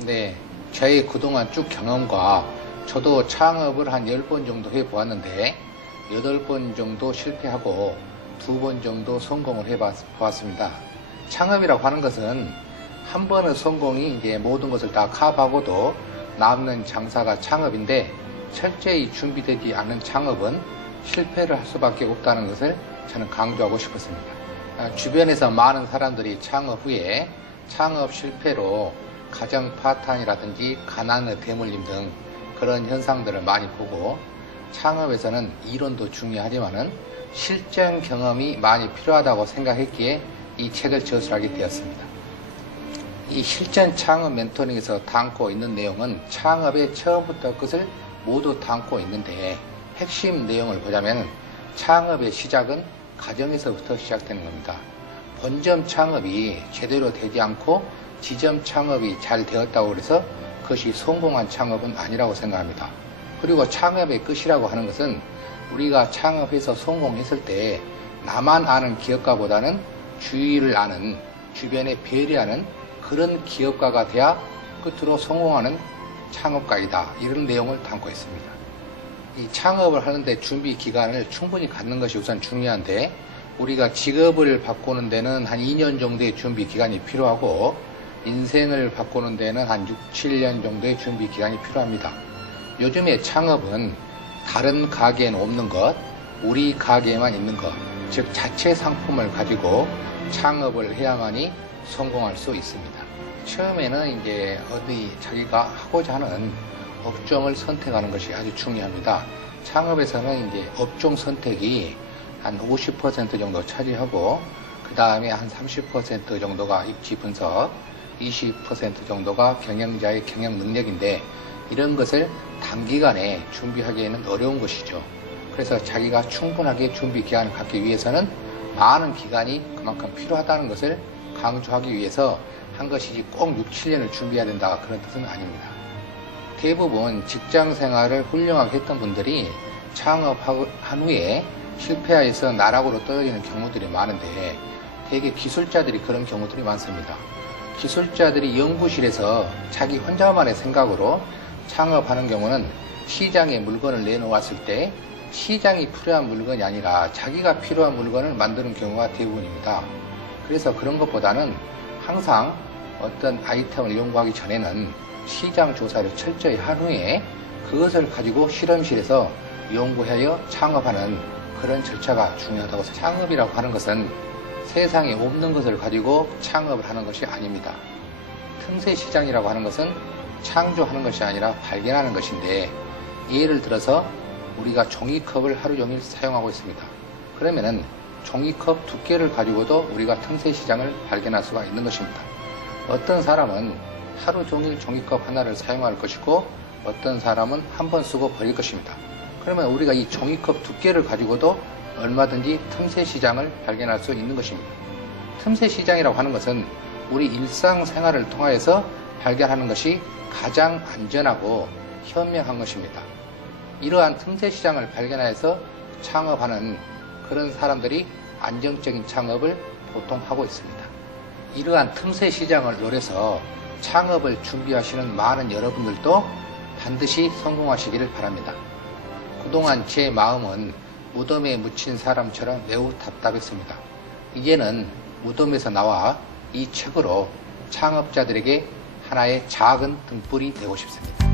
네, 저의 그동안 쭉 경험과 저도 창업을 한 10번 정도 해보았는데 8번 정도 실패하고 2번 정도 성공을 해보았습니다. 창업이라고 하는 것은 한 번의 성공이 이제 모든 것을 다 커버하고도 남는 장사가 창업인데 철저히 준비되지 않은 창업은 실패를 할 수밖에 없다는 것을 저는 강조하고 싶었습니다. 주변에서 많은 사람들이 창업 후에 창업 실패로 가정 파탄이라든지 가난의 대물림 등 그런 현상들을 많이 보고 창업에서는 이론도 중요하지만은 실전 경험이 많이 필요하다고 생각했기에 이 책을 저술하게 되었습니다. 이 실전 창업 멘토링에서 담고 있는 내용은 창업의 처음부터 끝을 모두 담고 있는데 핵심 내용을 보자면 창업의 시작은 가정에서부터 시작되는 겁니다. 본점 창업이 제대로 되지 않고 지점 창업이 잘 되었다고 해서 그것이 성공한 창업은 아니라고 생각합니다. 그리고 창업의 끝이라고 하는 것은 우리가 창업해서 성공했을 때 나만 아는 기업가보다는 주위를 아는, 주변에 배려하는 그런 기업가가 돼야 끝으로 성공하는 창업가이다. 이런 내용을 담고 있습니다. 이 창업을 하는데 준비 기간을 충분히 갖는 것이 우선 중요한데 우리가 직업을 바꾸는 데는 한 2년 정도의 준비 기간이 필요하고 인생을 바꾸는 데는 한 6, 7년 정도의 준비 기간이 필요합니다. 요즘에 창업은 다른 가게에는 없는 것, 우리 가게에만 있는 것, 즉 자체 상품을 가지고 창업을 해야만이 성공할 수 있습니다. 처음에는 이제 어디 자기가 하고자 하는 업종을 선택하는 것이 아주 중요합니다. 창업에서는 이제 업종 선택이 한 50% 정도 차지하고 그 다음에 한 30% 정도가 입지 분석, 20% 정도가 경영자의 경영 능력인데 이런 것을 단기간에 준비하기에는 어려운 것이죠. 그래서 자기가 충분하게 준비 기간을 갖기 위해서는 많은 기간이 그만큼 필요하다는 것을 강조하기 위해서 한 것이지 꼭 6, 7년을 준비해야 된다 그런 뜻은 아닙니다. 대부분 직장 생활을 훌륭하게 했던 분들이 창업한 후에 실패하여서 나락으로 떨어지는 경우들이 많은데 대개 기술자들이 그런 경우들이 많습니다. 기술자들이 연구실에서 자기 혼자만의 생각으로 창업하는 경우는 시장에 물건을 내놓았을 때 시장이 필요한 물건이 아니라 자기가 필요한 물건을 만드는 경우가 대부분입니다. 그래서 그런 것보다는 항상 어떤 아이템을 연구하기 전에는 시장 조사를 철저히 한 후에 그것을 가지고 실험실에서 연구하여 창업하는 그런 절차가 중요하다고 생각합니다. 창업이라고 하는 것은 세상에 없는 것을 가지고 창업을 하는 것이 아닙니다. 틈새 시장이라고 하는 것은 창조하는 것이 아니라 발견하는 것인데 예를 들어서 우리가 종이컵을 하루 종일 사용하고 있습니다. 그러면은 종이컵 두께를 가지고도 우리가 틈새 시장을 발견할 수가 있는 것입니다. 어떤 사람은 하루 종일 종이컵 하나를 사용할 것이고 어떤 사람은 한 번 쓰고 버릴 것입니다. 그러면 우리가 이 종이컵 두께를 가지고도 얼마든지 틈새 시장을 발견할 수 있는 것입니다. 틈새 시장이라고 하는 것은 우리 일상생활을 통하여서 발견하는 것이 가장 안전하고 현명한 것입니다. 이러한 틈새 시장을 발견해서 창업하는 그런 사람들이 안정적인 창업을 보통 하고 있습니다. 이러한 틈새 시장을 노려서 창업을 준비하시는 많은 여러분들도 반드시 성공하시기를 바랍니다. 그동안 제 마음은 무덤에 묻힌 사람처럼 매우 답답했습니다. 이제는 무덤에서 나와 이 책으로 창업자들에게 하나의 작은 등불이 되고 싶습니다.